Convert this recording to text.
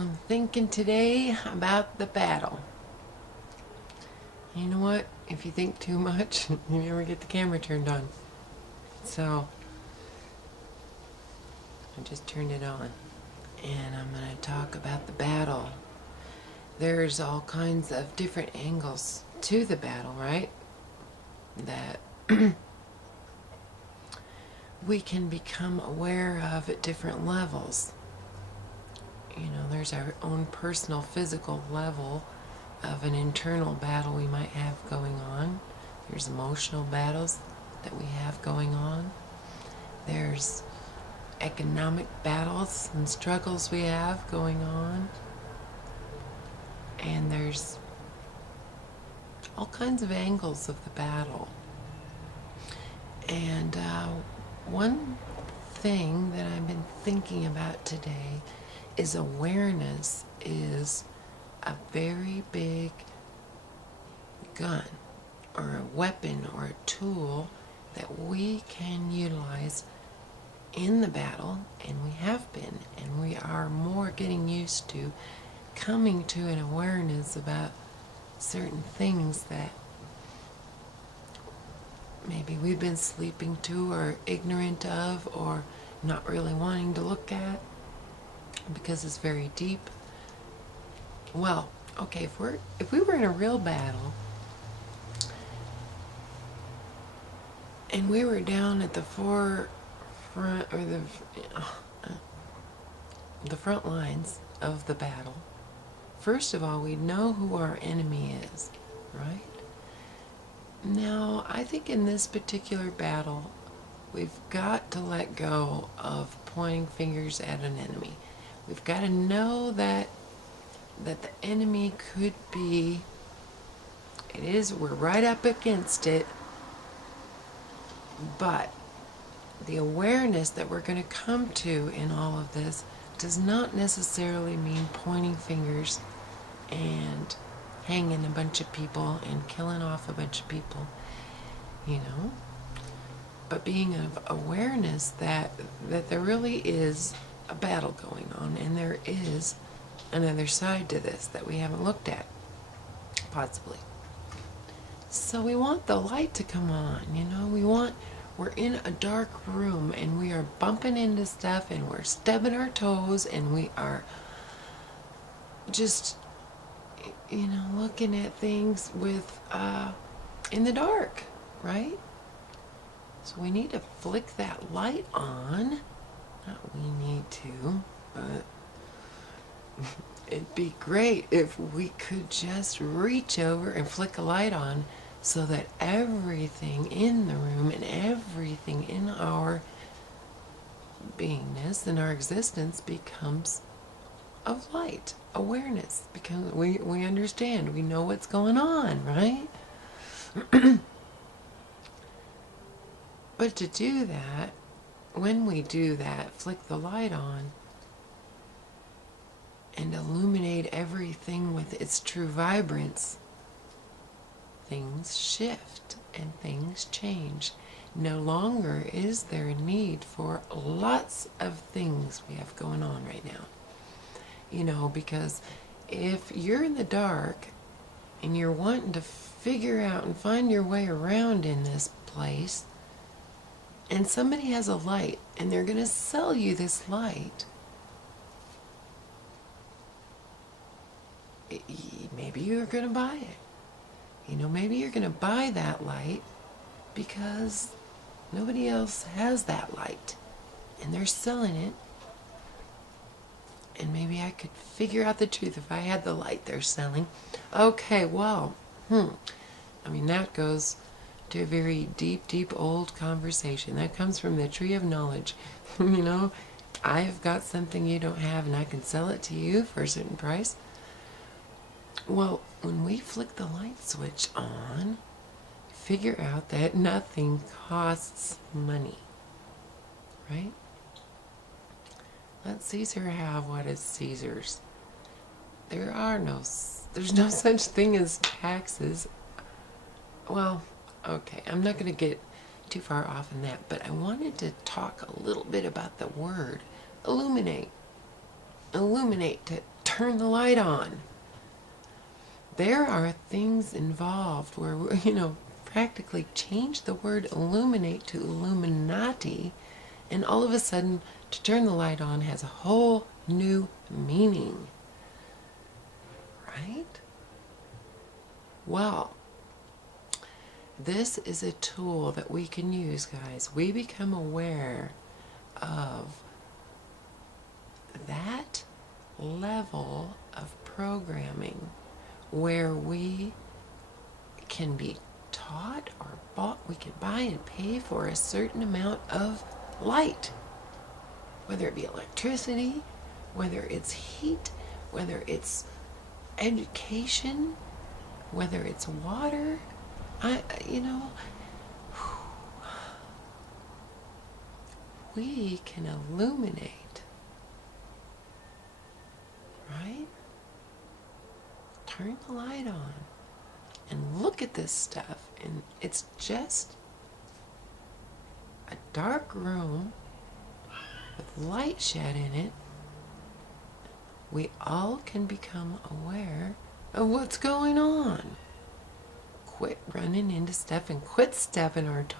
I'm thinking today about the battle. You know what? If you think too much, you never get the camera turned on. So, I just turned it on. And I'm going to talk about the battle. There's all kinds of different angles to the battle, right? That we can become aware of at different levels. You know, there's our own personal physical level of an internal battle we might have going on. There's emotional battles that we have going on. There's economic battles and struggles we have going on. And there's all kinds of angles of the battle. And one thing that I've been thinking about today is awareness is a very big gun or a weapon or a tool that we can utilize in the battle, and we have been, and we are more getting used to coming to an awareness about certain things that maybe we've been sleeping to or ignorant of or not really wanting to look at because it's very deep. Well, okay, if we were in a real battle and we were down at the forefront or the front lines of the battle, first of all, we know who our enemy is, right? Now, I think in this particular battle, we've got to let go of pointing fingers at an enemy. We've got to know that the enemy could be, we're right up against it, but the awareness that we're going to come to in all of this does not necessarily mean pointing fingers and hanging a bunch of people and killing off a bunch of people, you know, but being of awareness that there really is a battle going on, and there is another side to this that we haven't looked at, possibly. So we want the light to come on, you know, we're in a dark room and we are bumping into stuff and we're stubbing our toes and we are just, you know, looking at things with, in the dark, right? So we need to flick that light on. Not we need to, but it'd be great if we could just reach over and flick a light on so that everything in the room and everything in our beingness and our existence becomes of light, awareness, because we understand, we know what's going on, right? But to do that, when we do that, flick the light on and illuminate everything with its true vibrance, things shift and things change. No longer is there a need for lots of things we have going on right now. You know, because if you're in the dark and you're wanting to figure out and find your way around in this place, and somebody has a light and they're going to sell you this light, maybe you're going to buy it. You know, maybe you're going to buy that light because nobody else has that light and they're selling it. And maybe I could figure out the truth if I had the light they're selling. Okay, well, I mean, that goes to a very deep, deep old conversation. That comes from the tree of knowledge. You know, I've got something you don't have and I can sell it to you for a certain price. Well, when we flick the light switch on, figure out that nothing costs money, right? Let Caesar have what is Caesar's. There's no such thing as taxes. Well, okay, I'm not going to get too far off in that, but I wanted to talk a little bit about the word illuminate. Illuminate, to turn the light on. There are things involved where, practically change the word illuminate to Illuminati, and all of a sudden, to turn the light on has a whole new meaning. Right? Well, this is a tool that we can use, guys. We become aware of that level of programming where we can be taught or bought, we can buy and pay for a certain amount of light, whether it be electricity, whether it's heat, whether it's education, whether it's water. We can illuminate, right? Turn the light on and look at this stuff, and it's just a dark room with light shed in it. We all can become aware of what's going on. Quit running into stuff and quit stepping our toes.